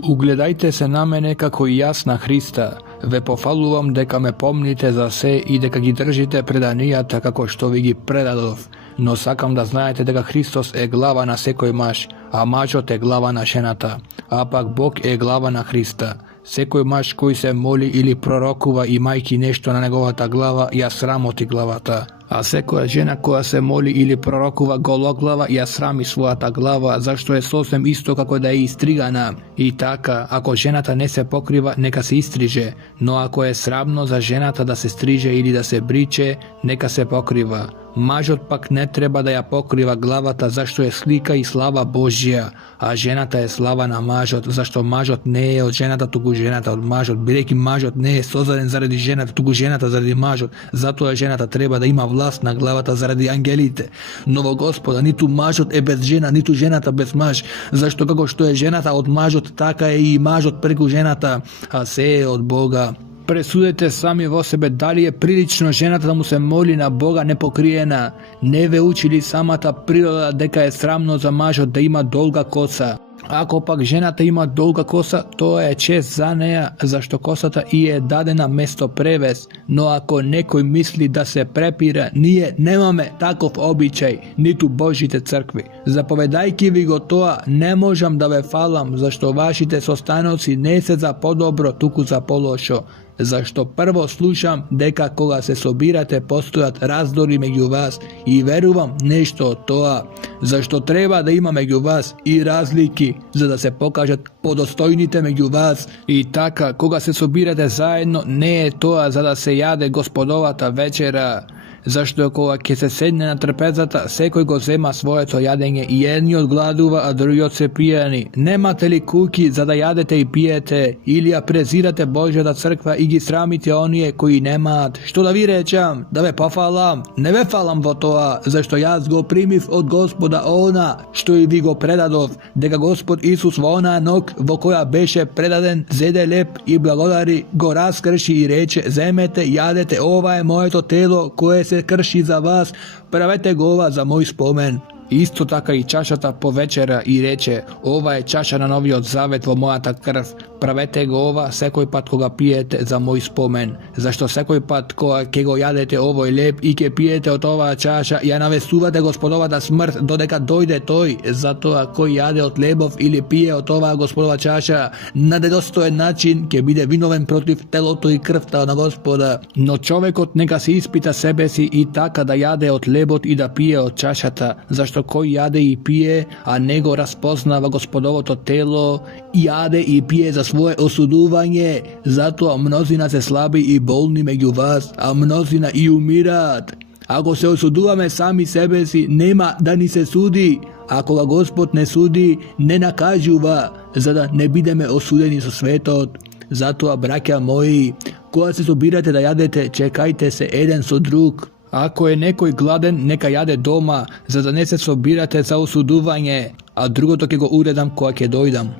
Ugledajte se na mene kako i jas na Hrista, ve pofaluvam deka me pomnite za se i deka gi držite predanijata kako što vi gi predadov, no sakam da znajete deka Hristos je glava na sekoj maš, a mačot je glava na ženata, a pak Bog je glava na Hrista. Sekoj maš koji se moli ili prorokuva i majki nešto na negovata glava, ja sramoti glavata. A sekoja žena koja se moli ili prorokuva gologlava, ja srami svojata glava, zašto je sosvem isto kako da je istrigana. I taka, ako ženata ne se pokriva, neka se istriže, no ako je sramno za ženata da se striže ili da se briče, neka se pokriva. Mažot pak ne treba da ja pokriva glavata, zašto je slika i slava Božja, a ženata je slava na mažot, zašto mažot ne je od ženata, tugu ženata od mažot, bireki mažot ne je sozaren zaradi ženata, tugu ženata zaradi mažot, zato je ženata treba da ima vlast na glavata zaradi angelite. Novo Gospoda, nitu mažot je bez žena, nitu ženata bez maž, zašto kako što je ženata od mažot, taka je i mažot preko ženata, a se je od Boga. Presudete sami vo sebe da li je prilično ženata da mu se moli na Boga nepokrijena, ne ve učili sama ta priroda deka je sramno za mažot da ima dolga kosa. Ako pak ženata ima dolga kosa, to je čest za neja, zašto kosata i je dadena mesto preves, no ako nekoj misli da se prepira, nije, nemame takov običaj, nitu Božite crkvi. Zapovedajki vi go toa, ne možem da ve falam, zašto vašite sostanovci ne se za podobro, tuku za pološo. Zašto prvo slušam deka koga se sobirate postojat razdori među vas i veruvam nešto od toa, zašto treba da ima među vas i razliki, za da se pokažat podostojnite među vas i taka koga se sobirate zajedno ne je toa za da se jade gospodovata večera, Зашто кога ќе се седне на трпезата, секој го зема своето јадење и едниот гладува, а другиот се пијани. Немате ли куки за да јадете и пиете, или ја презирате Божјата црква и ги срамите оние кои немаат? Што да ви речам? Да ве пофалам? Не ве фалам во тоа, зашто јас го примив од Господа она што и ви го предадов, дека Господ Исус во онаа ног во која беше предаден, зеде леп и благодари, го раскрши и рече: земете, јадете, ова е моето тело кое се крши за вас, правете го ова за мој спомен. Исто така и чашата по вечера и рече: ова е чаша на новиот завет во мојата крв, правете го ова секој пат кога пиете за мој спомен. Зашто секој пат кога ќе го јадете овој леб и ќе пиете од оваа чаша, ја навестувате Господовата смрт додека дојде тој. Затоа кој јаде од лебов или пие од оваа Господова чаша, на недостоен начин ќе биде виновен против телото и крвта на Господа. Но човекот нека се испита себе си и така да јаде од лебот и да пие од чашата, зашто кој јаде и пие, а не го распознава Господовото тело, јаде и пие за свое осудување. Затоа мнозина се слаби и болни меѓу вас, а мнозина и умираат. Ако се осудуваме сами себе си, нема да ни се суди. А кога Господ не суди, не накажува, за да не бидеме осудени со светот. Затоа, браќа мои, кога се собирате да јадете, чекајте се еден со друг. Ако е некој гладен, нека јаде дома, за да не се собирате за осудување, а другото ќе го уредам кога ќе дојдам.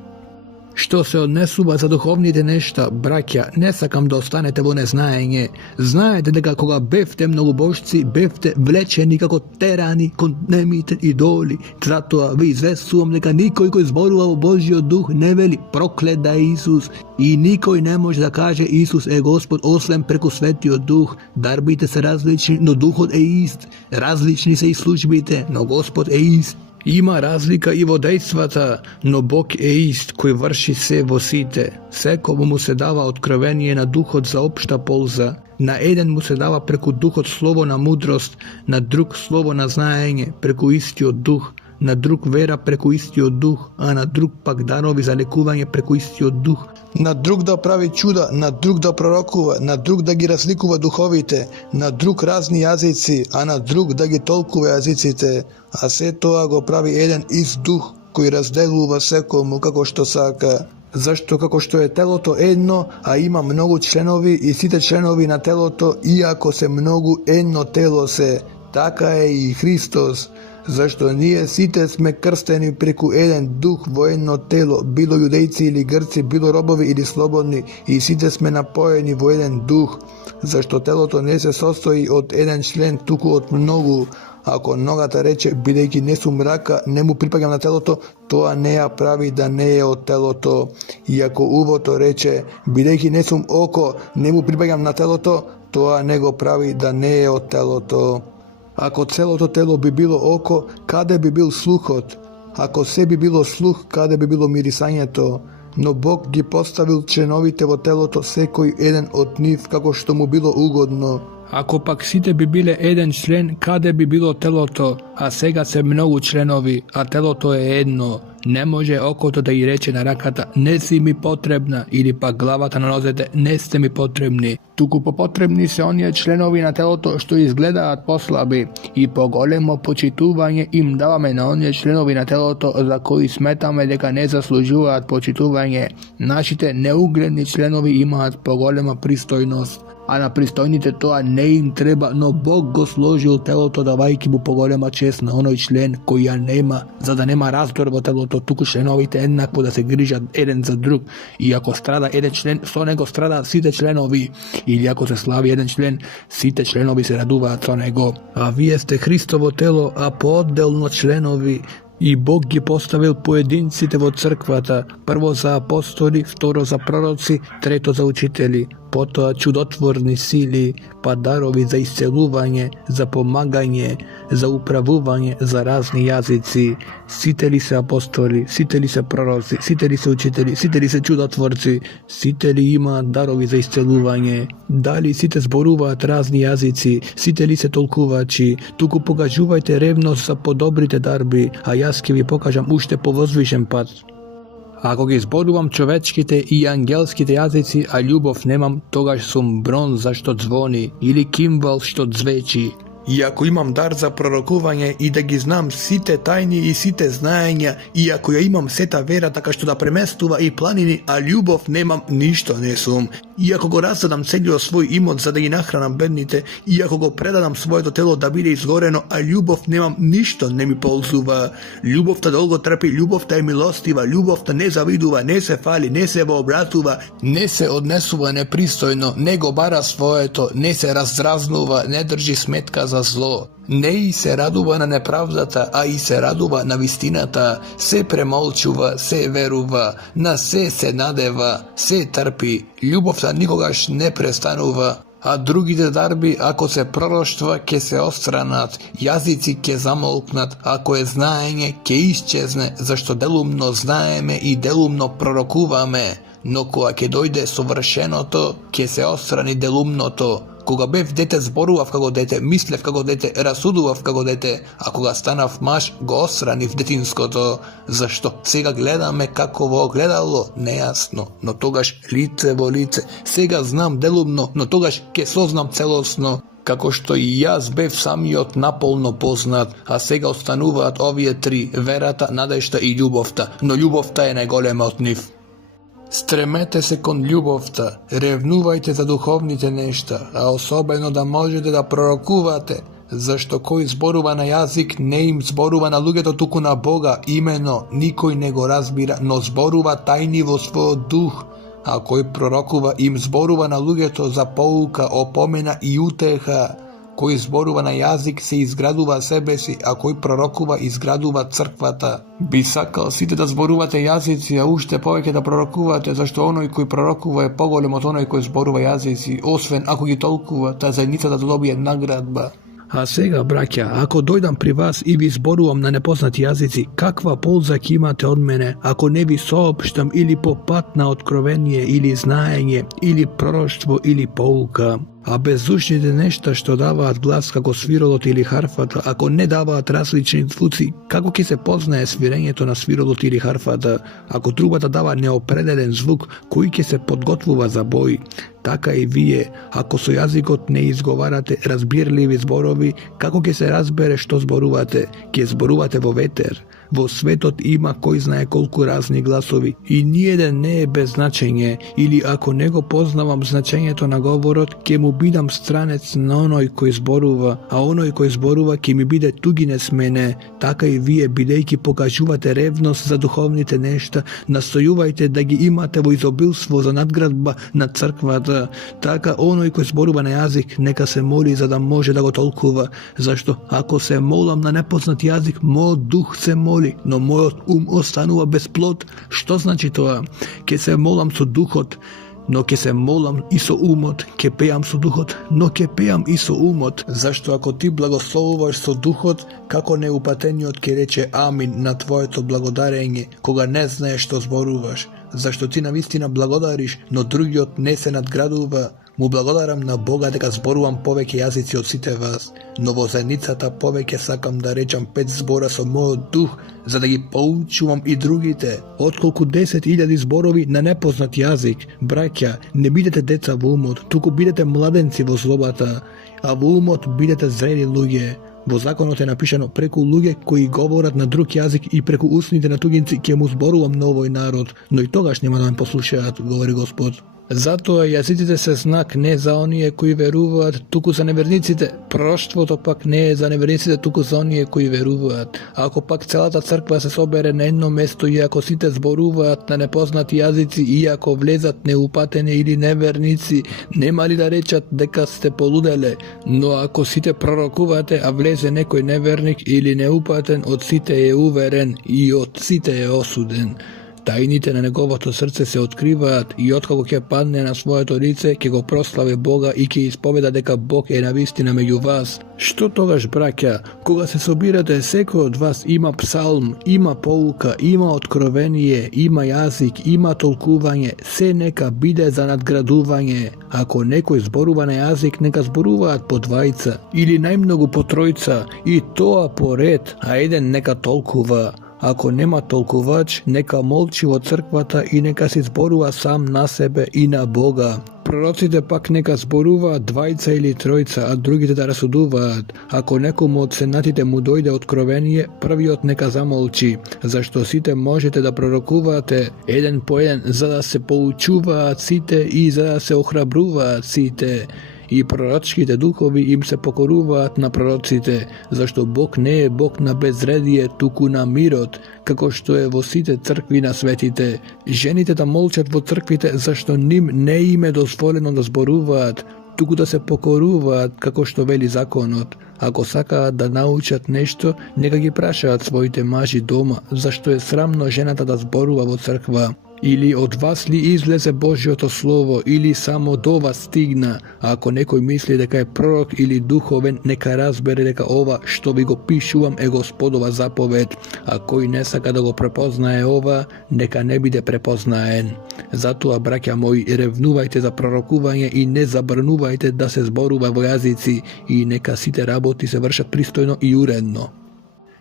Што се однесува за духовните нешта, браќа, не сакам да останете во незнаење. Знаете дека кога бевте многобожци, бевте влечени како терани кон немите идоли. Затоа ви известувам дека никој кој зборува во Божјиот дух не вели проклет да е Исус, и никој не може да каже Исус е Господ освен преку Светиот Дух. Дарбите се различни, но Духот е ист. Различни се и службите, но Господ е ист. Има разлика и во дејствата, но Бог е ист кој врши се во сите. Секому му се дава откровение на Духот за општа полза. На еден му се дава преку Духот слово на мудрост, на друг слово на знаење преку истиот Дух, на друг вера преку истиот Дух, а на друг пак дарови за лекување преку истиот Дух. На друг да прави чуда, на друг да пророкува, на друг да ги разликува духовите, на друг разни јазици, а на друг да ги толкува јазиците, а се тоа го прави еден ист дух, кој разделува секому како што сака. Зашто како што е телото едно, а има многу членови и сите членови на телото, иако се многу едно тело се, така е и Христос. Зашто ние сите сме крстени преку еден дух во едно тело, било јудејци или грци, било робови или слободни, и сите сме напоени во еден дух. Зашто телото не се состои од еден член, туку од многу. Ако ногата рече, бидејќи не сум рака, не му припаѓам на телото, тоа не ја прави да не е од телото. И ако увото рече, бидејќи не сум око, не му припаѓам на телото, тоа не го прави да не е од телото. Ако целото тело би било око, каде би бил слухот? Ако се би било слух, каде би било мирисањето? Но Бог ги поставил членовите во телото, секој еден од нив, како што му било угодно. Ако пак сите би биле еден член, каде би било телото? А сега се многу членови, а телото е едно. Не може окото да и рече на раката: не си ми потребна, или пак главата на нозете: не сте ми потребни. Туку попотребни се оние членови на телото што изгледаат послаби, и поголемо почитување им даваме на оние членови на телото за кои сметаме дека не заслужуваат почитување. Нашите неугледни членови имаат поголема пристојност, а на пристојните тоа не им треба, но Бог го сложил телото давајќи му поголема чест на оној член кој ја нема, за да нема раздор во телото, туку членовите еднакво да се грижат еден за друг. И ако страда еден член, со него страдаат сите членови. Или ако се слави еден член, сите членови се радуваат со него. А вие сте Христово тело, а поодделно членови. И Бог ги поставил поединците во црквата, прво за апостоли, второ за пророци, трето за учители, потоа чудотворни сили, па дарови за исцелување, за помагање, за управување, за разни јазици. Сите ли се апостоли, сите ли се пророци, сите ли се учители, сите ли се чудотворци, сите ли имаат дарови за исцелување? Дали сите зборуваат разни јазици, сите ли се толкувачи? Туку покажувајте ревност за подобрите дарби, а јас ќе ви покажам уште повозвишен пат. Ако ги зборувам човечките и ангелските јазици, а љубов немам, тогаш сум бронза што звони, или кимвал што звечи. И ако имам дар за пророкување и да ги знам сите тајни и сите знаења, и ако ја имам сета вера така што да преместува и планини, а љубов немам, ништо не сум. И ако го раздадам целиот свој имот за да ги нахранам бедните, и ако го предадам своето тело да биде изгорено, а љубов немам, ништо не ми ползува. Љубовта долго трпи, љубовта е милостива, љубовта не завидува, не се фали, не се вообратува, не се однесува непристојно, не го бара своето, не се раздразнува, не држи сметка за зло. Не и се радува на неправдата, а и се радува на вистината, се премолчува, се верува, на се надева, се трпи, љубовта никогаш не престанува. А другите дарби, ако се пророштва, ќе се отстранат, јазици ќе замолкнат, ако е знаење, ќе исчезне, зашто делумно знаеме и делумно пророкуваме. Но кога ќе дојде совршеното, ќе се отстрани делумното. Кога бев дете зборував како дете, мислев како дете, расудував како дете, а кога станав маж го отстранив детинското. Зашто сега гледаме како во огледало, нејасно, но тогаш лице во лице. Сега знам делумно, но тогаш ќе сознам целосно. Како што и јас бев самиот наполно познат, а сега остануваат овие три: верата, надежта и љубовта, но љубовта е најголема од нив. Стремете се кон љубовта, ревнувајте за духовните нешта, а особено да можете да пророкувате, зашто кој зборува на јазик не им зборува на луѓето, туку на Бога, имено никој не го разбира, но зборува тајни во својот дух, а кој пророкува им зборува на луѓето за поука, опомена и утеха. Кој зборува на јазик се изградува себе си, а кој пророкува изградува црквата. Би сакал сите да зборувате јазици, а уште повеќе да пророкувате, зашто оној кој пророкува е поголем од оној кој зборува јазици, освен ако ги толкува, таа заедницата да добие наградба. А сега, браќа, ако дојдам при вас и ви зборувам на непознати јазици, каква полза ќе имате од мене, ако не ви соопштам или по пат на откровение, или знаење, или пророштво, или поука? А беззвучните нешта што даваат глас како свиролот или харфата, ако не даваат различни звуци, како ќе се познае свирењето на свиролот или харфата? Ако трубата дава неопределен звук, кој ќе се подготвува за бој? Така и вие, ако со јазикот не изговарате разбирливи зборови, како ќе се разбере што зборувате? Ќе зборувате во ветер. Во светот има кој знае колку разни гласови и ниеден не е без значење, или ако не го познавам значењето на говорот, ќе му бидам странец на оној кој зборува, а оној кој зборува ќе ми биде тугинец мене. Така и вие, бидејќи покажувате ревност за духовните нешта, настојувајте да ги имате во изобилство за надградба на црквата. Така оној кој зборува на јазик, нека се моли за да може да го толкува, зашто ако се молам на непознат јазик, мојот дух се моли, но мојот ум останува без плод. Што значи тоа? Ке се молам со духот, но ке се молам и со умот, ке пеам со духот, но ке пеам и со умот. Зашто ако ти благословуваш со духот, како неупатениот ке рече амин на твоето благодарење, кога не знаеш што зборуваш? Зашто ти навистина благодариш, но другиот не се надградува. Му благодарам на Бога дека зборувам повеќе јазици од сите вас, но во заедницата повеќе сакам да речам 5 збора со мојот дух, за да ги поучувам и другите, отколку 10.000 зборови на непознат јазик. Браќа, не бидете деца во умот, туку бидете младенци во злобата, а во умот бидете зрели луѓе. Во законот е напишано: преку луѓе кои говорат на друг јазик и преку устните на тугинци ќе му зборувам на овој народ, но и тогаш нема да ме послушаат, говори Господ. Затоа јазиците се знак не за оние кои веруваат, туку за неверниците. Пророштвото пак не е за неверниците, туку за оние кои веруваат. Ако пак целата црква се собере на едно место и ако сите зборуваат на непознати јазици и ако влезат неупатени или неверници, нема ли да речат дека сте полуделе? Но ако сите пророкувате, а влезе некој неверник или неупатен, од сите е уверен и од сите е осуден. Тајните на неговото срце се откриваат и откако ќе падне на своето лице, ќе го прослави Бога и ќе исповеда дека Бог е навистина меѓу вас. Што тогаш, браќа? Кога се собирате, секој од вас има псалм, има поука, има откровение, има јазик, има толкување, се нека биде за надградување. Ако некој зборува на јазик, нека зборуваат по двајца или најмногу по тројца, и тоа по ред, а еден нека толкува. Ако нема толкувач, нека молчи во црквата и нека се зборува сам на себе и на Бога. Пророците пак нека зборуваат двајца или тројца, а другите да расудуваат. Ако некому од сенатите му дојде откровение, првиот нека замолчи, зашто сите можете да пророкувате еден по еден, за да се поучуваат сите и за да се охрабруваат сите. И пророчките духови им се покоруваат на пророците, зашто Бог не е Бог на безредие, туку на мирот, како што е во сите цркви на светите. Жените да молчат во црквите, зашто ним не им е дозволено да зборуваат, туку да се покоруваат, како што вели законот. Ако сакаат да научат нешто, нека ги прашаат своите мажи дома, зашто е срамно жената да зборува во црква. Или од вас ли излезе Божјото Слово, или само до вас стигна. А ако некој мисли дека е пророк или духовен, нека разбере дека ова што ви го пишувам е Господова заповед. А кој не сака да го препознае ова, нека не биде препознаен. Затоа, браќа мои, ревнувајте за пророкување и не забранувајте да се зборува во јазици, и нека сите работи се вршат пристојно и уредно.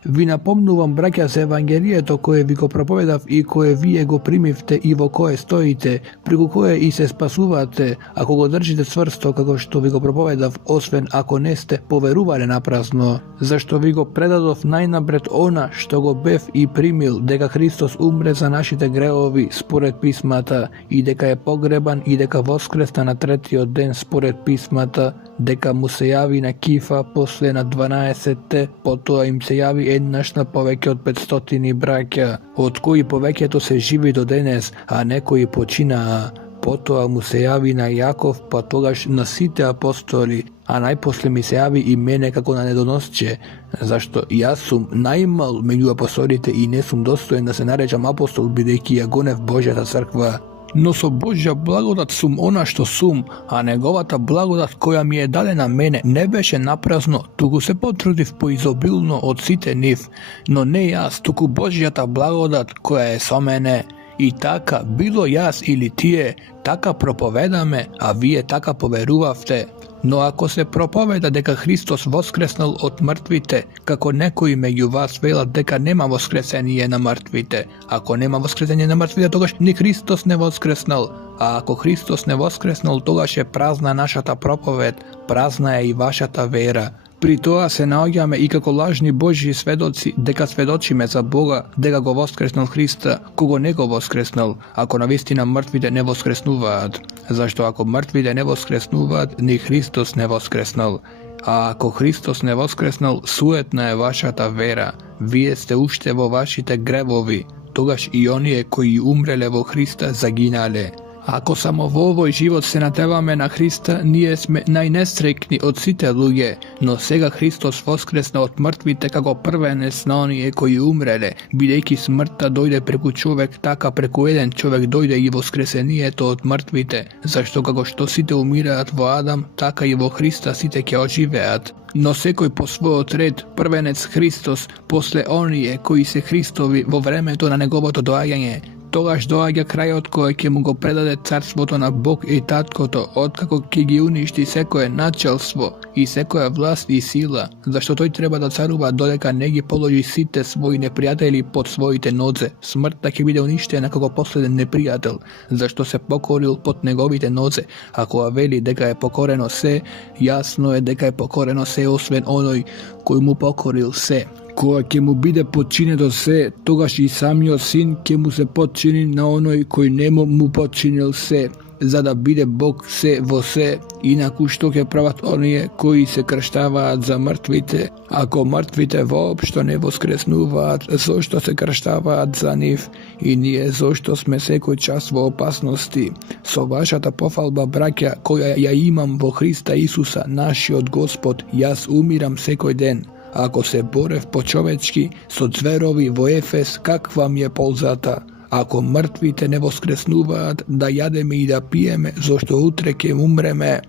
Ви напомнувам, браќа, за Евангелието кое ви го проповедав и кое вие го примивте и во кое стоите, преку кое и се спасувате, ако го држите цврсто како што ви го проповедав, освен ако не сте поверувале напразно. Зашто ви го предадов најнапред она што го бев и примил, дека Христос умре за нашите греови според писмата, и дека е погребан и дека воскресна на третиот ден според писмата, дека му се јави на Кифа, после на 12-те, потоа им се јави еднаш на повеќе од 500 браќа, од кои повеќето се живи до денес, а некои починаа. Потоа му се јави на Јаков, па тогаш на сите апостоли, а најпосле ми се јави и мене како на недоносче, зашто јас сум најмал меѓу апостолите и не сум достоен да се наречам апостол, бидејќи ја гонев Божјата црква. Но со Божја благодат сум она што сум, а неговата благодат која ми е дадена мене не беше напразно, туку се потрудив поизобилно од сите нив, но не јас, туку Божјата благодат која е со мене. И така, било јас или тие, така проповедаме, а вие така поверувавте. Но ако се проповеда дека Христос воскреснал од мртвите, како некои меѓу вас велат дека нема воскресение на мртвите, ако нема воскресение на мртвите, тогаш ни Христос не воскреснал. А ако Христос не воскреснал, тогаш е празна нашата проповед, празна е и вашата вера. При тоа се наоѓаме и како лажни Божји сведоци, дека сведочиме за Бога, дека го воскреснал Христа, кого не го воскреснал, ако навистина мртвите не воскреснуваат. Зашто ако мртвите не воскреснуваат, ни Христос не воскреснал. А ако Христос не воскреснал, суетна е вашата вера. Вие сте уште во вашите гревови, тогаш и оние кои умреле во Христа загинале. Ако само во овој живот се натеваме на Христа, ние сме најнестрекни од сите луѓе, но сега Христос воскресна од мртвите како првенец на оние кои умреле, бидејќи смртта дојде преку човек, така преку еден човек дојде и воскресението од мртвите, зашто како што сите умираат во Адам, така и во Христа сите ќе оживеат. Но секој по својот ред, првенец Христос, после оние кои се Христови во времето на неговото доаѓање. Тогаш доаѓа крајот кој ќе му го предаде царството на Бог и Таткото, откако ќе ги уништи секое началство и секоја власт и сила, зашто тој треба да царува додека не ги положи сите своји непријатели под своите нозе. Смртта ќе биде уништена како последен непријател, зашто се покорил под неговите нозе. А кога вели дека е покорено се, јасно е дека е покорено се освен оној кој му покорил се. Кога ќе му биде подчинето се, тогаш и самиот син ќе му се подчини на оној кој не му подчинил се, за да биде Бог се во се. Инаку што ќе прават оние кои се крштаваат за мртвите? Ако мртвите воопшто не воскреснуваат, зошто се крштаваат за нив? И ние зошто сме секој час во опасности? Со вашата пофалба, браќа, која ја имам во Христа Исуса, нашиот Господ, јас умирам секој ден. Ако се борев по-човечки со зверови во Ефес, каква ми е ползата? Ако мртвите не воскреснуваат, да јадеме и да пиеме, зашто утре ќе умреме.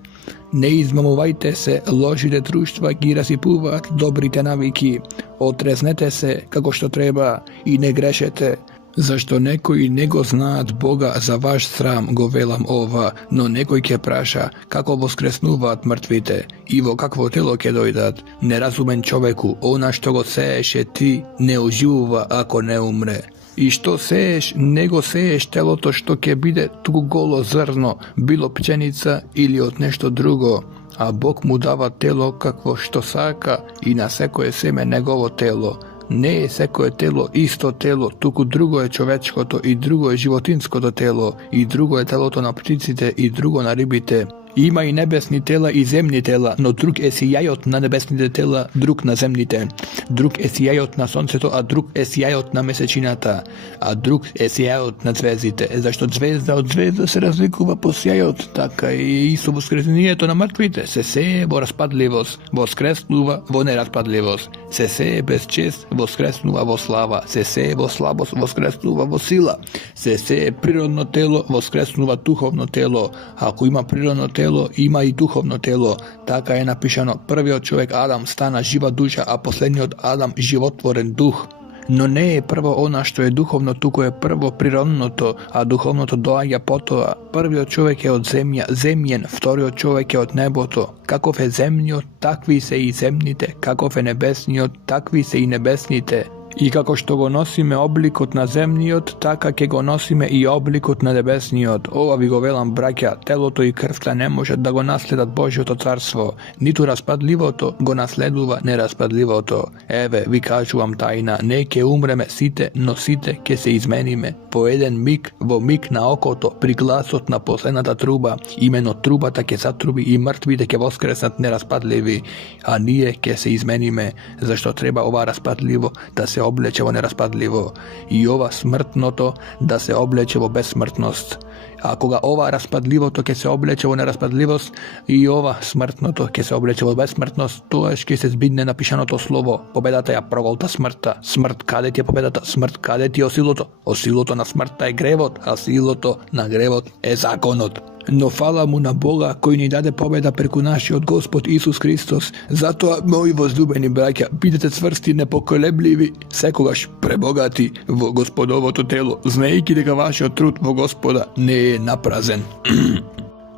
Не измамувајте се, лошите друштва ги расипуваат добрите навики. Отрезнете се како што треба и не грешете. Зашто некои не го знаат Бога, за ваш срам го велам ова, но некој ќе праша како воскреснуваат мртвите и во какво тело ќе дојдат. Неразумен човеку, она што го сееше ти, не оживува ако не умре. I što seješ, nego seješ telото što ke bide tu golo zrno, bilo pčenica ili od nešto drugo. A Bog mu dava telo kakvo što saka i na seko je seme negovo telo. Ne je seko je telo isto telo, tuku drugo je čovečko to i drugo je životinsko to telo i drugo je telo to na pticite i drugo na ribite. Ima i nebesni tela i zemni tela, no drug esi jajot na nebesnite tela, drug na zemnite. Drug esi jajot na soncето, a drug esi jajot na mesečinata, a drug esi jajot na zvezdite. Zašto zvezda od zvezda se razlikува po sjajot, така и Исус воскресението на мъртвите. Се сее во распадливост, воскреснува во нераспадливост. Се сее без чест, воскреснува во слава. Се сее во слабост, воскреснува во сила. Се сее природно тело, воскреснува духовно тело. Ако има природно тело, има и духовно тело. Така е напишано, првиот човек Адам стана жива душа, а последниот Адам животворен дух. Но не е прво она што е духовно, туку е прво природното, а духовното доаѓа потоа. Првиот човек е од земја, земјен, вториот човек е од небото. Каков е земниот, такви се и земните, каков е небесниот, такви се и небесните. И како што го носиме обликот на земниот, така ќе го носиме и обликот на небесниот. Ова ви го велам, браќа, телото и крвта не можат да го наследат Божјото царство. Ниту распадливото го наследува нераспадливото. Еве, ви кажувам тајна, не ќе умреме сите, но сите ќе се измениме. По еден миг, во миг на окото, при гласот на последната труба, имено трубата ќе затруби и мртвите ќе воскреснат нераспадливи, а ние ќе се измениме, зашто треба ова распадливо да се облече во нераспадливо и ова смртното да се облече во безсмртност. А кога ова распадливото ќе се облече во нераспадливост и ова смртното ќе се облече во безсмртност, тоаш ќе се збидне напишаното слово: победата ја проголта смртта. Смрт, каде ти е победата? Смрт, каде ти е осилото? Осилото на смртта е гревот, а силото на гревот е законот. Но фала му на Бога кој ни даде победа преку нашиот Господ Исус Христос. Затоа, мои возлюбени браќа, бидете цврсти, непоколебливи, секогаш пребогати во Господовото тело, знаејќи дека вашиот труд во Господа не е напразен.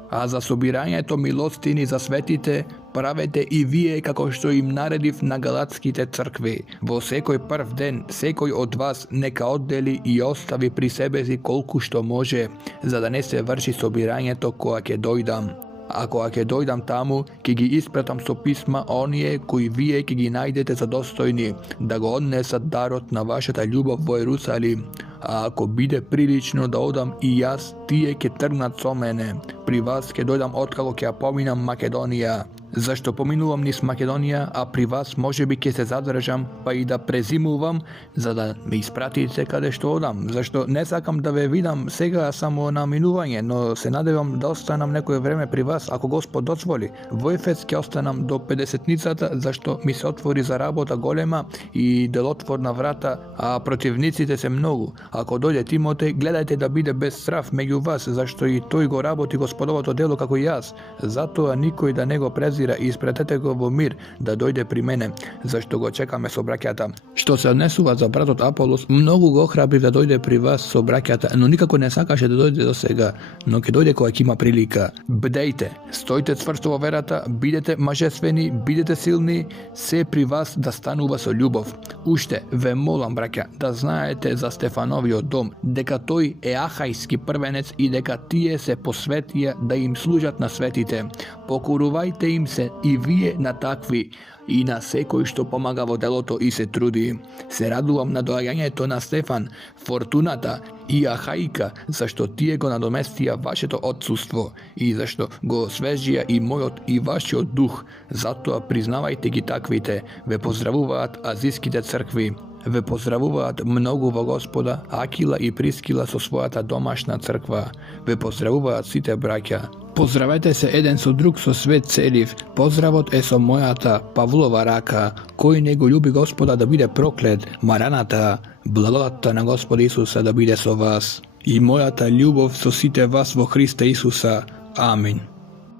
А за собирањето милостини за светите, правете и вие како што им наредив на галатските цркви. Во секој прв ден, секој од вас нека оддели и остави при себе си колку што може, за да не се врши собирањето кога ќе дојдам. А кога ќе дојдам таму, ќе ги испратам со писма оние кои вие ќе ги најдете задостојни да го однесат дарот на вашата љубов во Ерусалим. А ако биде прилично да одам и јас, тие ќе тргнат со мене. При вас ќе дојдам откако ќе ја поминам Македонија. Зашто поминувам низ Македонија, а при вас можеби ќе се задржам, па и да презимувам, за да ме испратите каде што одам. Зашто не сакам да ве видам сега само на минување, но се надевам да останам некое време при вас, ако Господ дозволи. Во Ефес ќе останам до 50-ницата, зашто ми се отвори за работа голема и делотворна врата, а противниците се многу. Ако дојде Тимотеј, гледајте да биде без страв меѓу вас, зашто и тој го работи Господовото дело како и јас. Затоа никој да не го презира и испратете го во мир да дојде при мене, зашто го чекаме со браќата. Што се однесува за братот Аполос, многу го охрабри да дојде при вас со браќата, но никако не сакаше да дојде до сега, но ќе дојде кога ќе има прилика. Бдејте, стојте цврсто во верата, бидете мажествени, бидете силни, се при вас да станува со љубов. Уште ве молам, браќа, да знаете за Стефановиот дом, дека тој е ахајски првенец и дека тие се посветија да им служат на светите. Покорувајте им се и вие на такви и на секој што помага во делото и се труди. Се радувам на доаѓањето на Стефан, Фортуната и Ахаика, зашто тие го надоместија вашето отсуство и зашто го освежија и мојот и вашиот дух. Затоа признавајте ги таквите. Ве поздравуваат азиските цркви. Ве поздравуваат многу во Господа Акила и Прискила со својата домашна црква. Ве поздравуваат сите браќа. Поздравете се еден со друг со свет целив. Поздравот е со мојата Павлова рака. Кој не го љуби Господа да биде проклет. Мараната, благодатта на Господа Исуса да биде со вас. И мојата љубов со сите вас во Христа Исуса. Амин.